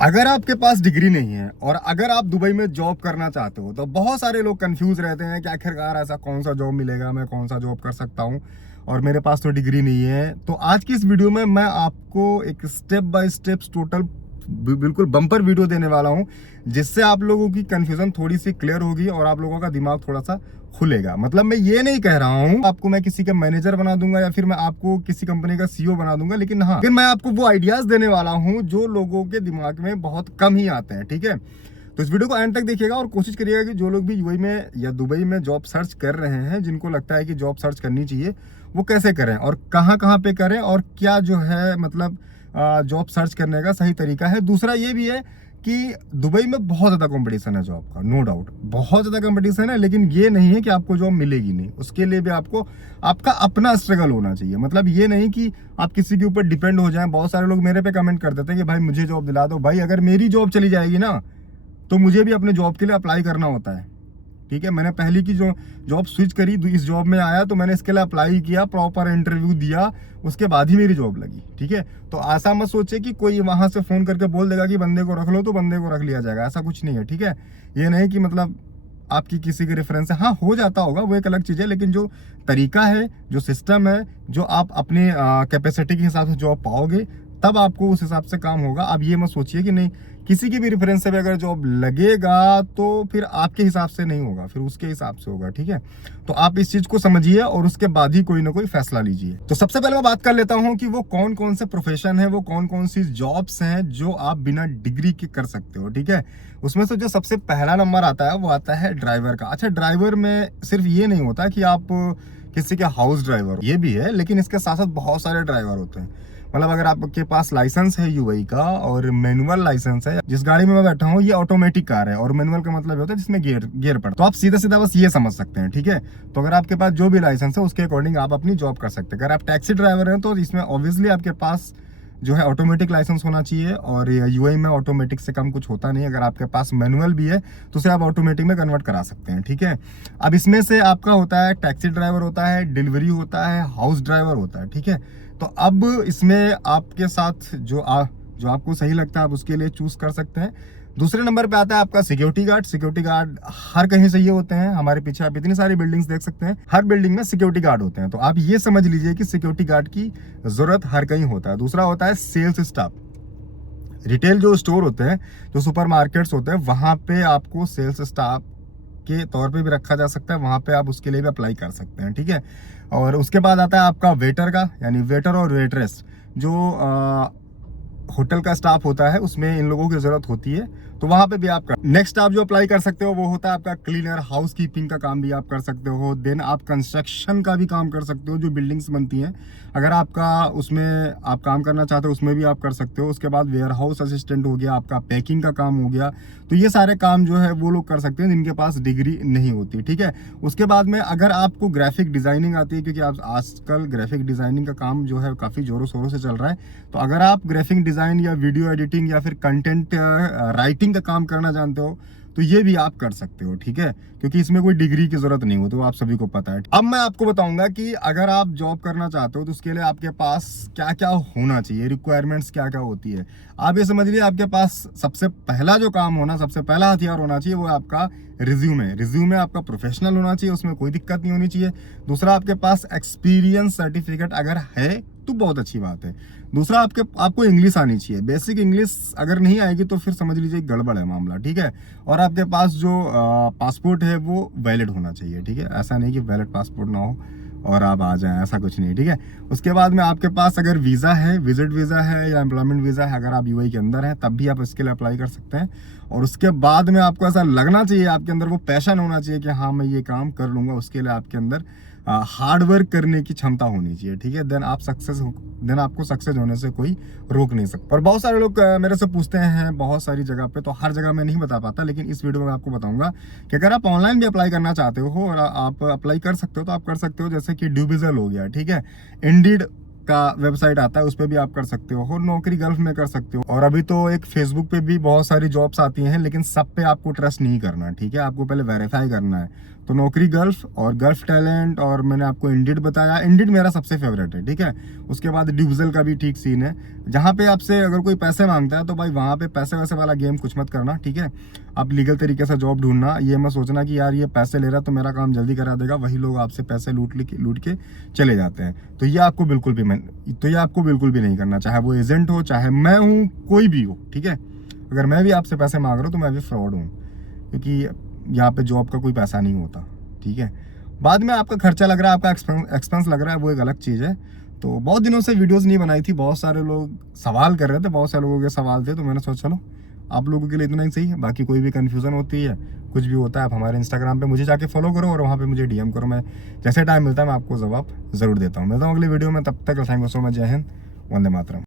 अगर आपके पास डिग्री नहीं है और अगर आप दुबई में जॉब करना चाहते हो तो बहुत सारे लोग कंफ्यूज रहते हैं कि आखिरकार ऐसा कौन सा जॉब मिलेगा, मैं कौन सा जॉब कर सकता हूं और मेरे पास तो डिग्री नहीं है। तो आज की इस वीडियो में मैं आपको एक स्टेप बाय स्टेप टोटल बिल्कुल बम्पर वीडियो देने वाला हूं, जिससे आप लोगों की कंफ्यूजन थोड़ी सी क्लियर होगी और आप लोगों का दिमाग थोड़ा सा खुलेगा। मतलब मैं ये नहीं कह रहा हूं आपको मैं किसी का मैनेजर बना दूंगा या फिर मैं आपको किसी कंपनी का सीईओ बना दूंगा, लेकिन हाँ, फिर मैं आपको वो आइडियाज देने वाला हूं जो लोगों के दिमाग में बहुत कम ही आते हैं। ठीक है, तो इस वीडियो को एंड तक देखिएगा और कोशिश करिएगा कि जो लोग भी यूएई में या दुबई में जॉब सर्च कर रहे हैं, जिनको लगता है कि जॉब सर्च करनी चाहिए, वो कैसे करें और कहाँ कहाँ पे करें और क्या जो है मतलब जॉब सर्च करने का सही तरीका है। दूसरा ये भी है कि दुबई में बहुत ज़्यादा कंपटीशन है जॉब का, नो डाउट बहुत ज़्यादा कंपटीशन है, लेकिन ये नहीं है कि आपको जॉब मिलेगी नहीं। उसके लिए भी आपको आपका अपना स्ट्रगल होना चाहिए। मतलब ये नहीं कि आप किसी के ऊपर डिपेंड हो जाएं। बहुत सारे लोग मेरे पे कमेंट कर देते हैं कि भाई मुझे जॉब दिला दो। भाई अगर मेरी जॉब चली जाएगी ना तो मुझे भी अपने जॉब के लिए अप्लाई करना होता है। ठीक है, मैंने पहली की जो जॉब स्विच करी, इस जॉब में आया तो मैंने इसके लिए अप्लाई किया, प्रॉपर इंटरव्यू दिया, उसके बाद ही मेरी जॉब लगी। ठीक है, तो ऐसा मत सोचे कि कोई वहां से फोन करके बोल देगा कि बंदे को रख लो तो बंदे को रख लिया जाएगा। ऐसा कुछ नहीं है। ठीक है, ये नहीं कि मतलब आपकी किसी के रेफरेंस से, हाँ हो जाता होगा, वो एक अलग चीज़ है, लेकिन जो तरीका है, जो सिस्टम है, जो आप अपनी कैपेसिटी के हिसाब से जॉब पाओगे तब आपको उस हिसाब से काम होगा। आप ये मत सोचिए कि नहीं किसी के भी रेफरेंस से भी अगर जॉब लगेगा तो फिर आपके हिसाब से नहीं होगा, फिर उसके हिसाब से होगा। ठीक है, तो आप इस चीज को समझिए और उसके बाद ही कोई ना कोई फैसला लीजिए। तो सबसे पहले मैं बात कर लेता हूं कि वो कौन कौन से प्रोफेशन है, वो कौन कौन सी जॉब्स हैं जो आप बिना डिग्री के कर सकते हो। ठीक है, उसमें से जो सबसे पहला नंबर आता है वो आता है ड्राइवर का। अच्छा, ड्राइवर में सिर्फ ये नहीं होता कि आप किसी के हाउस ड्राइवर, ये भी है, लेकिन इसके साथ साथ बहुत सारे ड्राइवर होते हैं। मतलब अगर आपके पास लाइसेंस है यूएई का और मैनुअल लाइसेंस है, जिस गाड़ी में मैं बैठा हूँ ये ऑटोमेटिक कार है और मैनुअल का मतलब होता है जिसमें गियर पड़ता है, तो आप सीधा सीधा बस ये समझ सकते हैं। ठीक है, तो अगर आपके पास जो भी लाइसेंस है उसके अकॉर्डिंग आप अपनी जॉब कर सकते हैं। अगर आप टैक्सी ड्राइवर हैं तो इसमें ऑब्वियसली आपके पास जो है ऑटोमेटिक लाइसेंस होना चाहिए और यूएई में ऑटोमेटिक से कम कुछ होता नहीं। अगर आपके पास मैनुअल भी है तो उसे आप ऑटोमेटिक में कन्वर्ट करा सकते हैं। ठीक है, अब इसमें से आपका होता है टैक्सी ड्राइवर होता है, डिलीवरी होता है, हाउस ड्राइवर होता है। ठीक है, तो अब इसमें आपके साथ जो आपको सही लगता है आप उसके लिए चूज कर सकते हैं। दूसरे नंबर पे आता है आपका सिक्योरिटी गार्ड। सिक्योरिटी गार्ड हर कहीं से ये होते हैं। हमारे पीछे आप इतनी सारी बिल्डिंग्स देख सकते हैं, हर बिल्डिंग में सिक्योरिटी गार्ड होते हैं, तो आप ये समझ लीजिए कि सिक्योरिटी गार्ड की जरूरत हर कहीं होता है। दूसरा होता है सेल्स स्टाफ। रिटेल जो स्टोर होते हैं, जो सुपर मार्केट्स होते हैं, वहां पे आपको सेल्स स्टाफ के तौर पे भी रखा जा सकता है, वहां पे आप उसके लिए भी अप्लाई कर सकते हैं। ठीक है, और उसके बाद आता है आपका वेटर का, यानी वेटर और वेटरेस, जो होटल का स्टाफ होता है, उसमें इन लोगों की जरूरत होती है, तो वहां पे भी आप कर। नेक्स्ट आप जो अप्लाई कर सकते हो वो होता है आपका क्लीनर, हाउस कीपिंग का काम भी आप कर सकते हो। देन आप कंस्ट्रक्शन का भी काम कर सकते हो, जो बिल्डिंग्स बनती हैं, अगर आपका उसमें आप काम करना चाहते हो उसमें भी आप कर सकते हो। उसके बाद वेयर हाउस असिस्टेंट हो गया, आपका पैकिंग का काम हो गया, तो ये सारे काम जो है वो लोग कर सकते हैं जिनके पास डिग्री नहीं होती। ठीक है, उसके बाद में अगर आपको ग्राफिक डिजाइनिंग आती है, क्योंकि आप आजकल ग्राफिक डिजाइनिंग का काम जो है काफी जोरों शोरों से चल रहा है, तो अगर आप ग्राफिक डिजाइन या वीडियो एडिटिंग या फिर कंटेंट राइटिंग का काम करना जानते हो तो ये भी आप कर सकते हो। ठीक है, क्योंकि इसमें कोई डिग्री की जरूरत नहीं होती, वो आप सभी को पता है। अब मैं आपको बताऊंगा कि अगर आप जॉब करना चाहते हो तो उसके लिए आपके पास क्या क्या होना चाहिए, रिक्वायरमेंट्स क्या क्या होती है। आप ये समझ लीजिए आपके पास सबसे पहला जो काम होना, सबसे पहला हथियार होना चाहिए वो आपका रिज्यूमे। रिज्यूमे आपका प्रोफेशनल होना चाहिए, उसमें कोई दिक्कत नहीं होनी चाहिए। दूसरा, आपके पास एक्सपीरियंस सर्टिफिकेट अगर है तो बहुत अच्छी बात है। दूसरा, आपको इंग्लिश आनी चाहिए। बेसिक इंग्लिश अगर नहीं आएगी तो फिर समझ लीजिए गड़बड़ है मामला। ठीक है, और आपके पास जो पासपोर्ट है वो वैलिड होना चाहिए। ठीक है, ऐसा नहीं कि वैलिड पासपोर्ट ना हो और आप आ जाएं, ऐसा कुछ नहीं। ठीक है, उसके बाद में आपके पास अगर वीज़ा है, विजिट वीज़ा है या एम्प्लॉयमेंट वीज़ा है, अगर आप यूएई के अंदर हैं तब भी आप इसके लिए अप्लाई कर सकते हैं। और उसके बाद में आपको ऐसा लगना चाहिए, आपके अंदर वो पैशन होना चाहिए कि हाँ मैं ये काम कर लूँगा। उसके लिए आपके अंदर हार्ड वर्क करने की क्षमता होनी चाहिए। ठीक है, देन आपको सक्सेस होने से कोई रोक नहीं सकता। और बहुत सारे लोग मेरे से पूछते हैं बहुत सारी जगह पे, तो हर जगह मैं नहीं बता पाता, लेकिन इस वीडियो में आपको बताऊंगा कि अगर आप ऑनलाइन भी अप्लाई करना चाहते हो और आप अप्लाई कर सकते हो तो आप कर सकते हो। जैसे कि ड्यूबिजल हो गया, ठीक है, इंडीड का वेबसाइट आता है, उस पर भी आप कर सकते हो। नौकरी गल्फ में कर सकते हो। और अभी तो एक फेसबुक पे भी बहुत सारी जॉब्स आती हैं, लेकिन सब पे आपको ट्रस्ट नहीं करना। ठीक है, आपको पहले वेरीफाई करना है। तो नौकरी गल्फ और गल्फ टैलेंट, और मैंने आपको इंडिड बताया। इंडिड मेरा सबसे फेवरेट है, ठीक है। उसके बाद ड्यूबजल का भी ठीक सीन है, जहाँ पे आपसे अगर कोई पैसे मांगता है तो भाई वहाँ पे पैसे वैसे वाला गेम कुछ मत करना, ठीक है। आप लीगल तरीके से जॉब ढूंढना, ये मत सोचना कि यार ये पैसे ले रहा है तो मेरा काम जल्दी करा देगा। वही लोग आपसे पैसे लूट के चले जाते हैं। तो ये आपको बिल्कुल भी नहीं करना, चाहे वो एजेंट हो, चाहे मैं हूँ, कोई भी हो, ठीक है। अगर मैं भी आपसे पैसे मांग रहा हूँ तो मैं भी फ्रॉड हूँ, क्योंकि यहाँ पे जॉब का कोई पैसा नहीं होता, ठीक है। बाद में आपका खर्चा लग रहा है, आपका एक्सपेंस लग रहा है, वो एक अलग चीज़ है। तो बहुत दिनों से वीडियोस नहीं बनाई थी, बहुत सारे लोग सवाल कर रहे थे, बहुत सारे लोगों के सवाल थे, तो मैंने सोचा चलो आप लोगों के लिए इतना ही सही है। बाकी कोई भी कन्फ्यूज़न होती है, कुछ भी होता है, आप हमारे इंस्टाग्राम पे मुझे जाके फॉलो करो और वहाँ पे मुझे डीएम करो। मैं जैसे टाइम मिलता है मैं आपको जवाब ज़रूर देता हूँ। मिलता हूँ अगली वीडियो में, तब तक थैंक यू सो मच। जय हिंद, वंदे मातरम।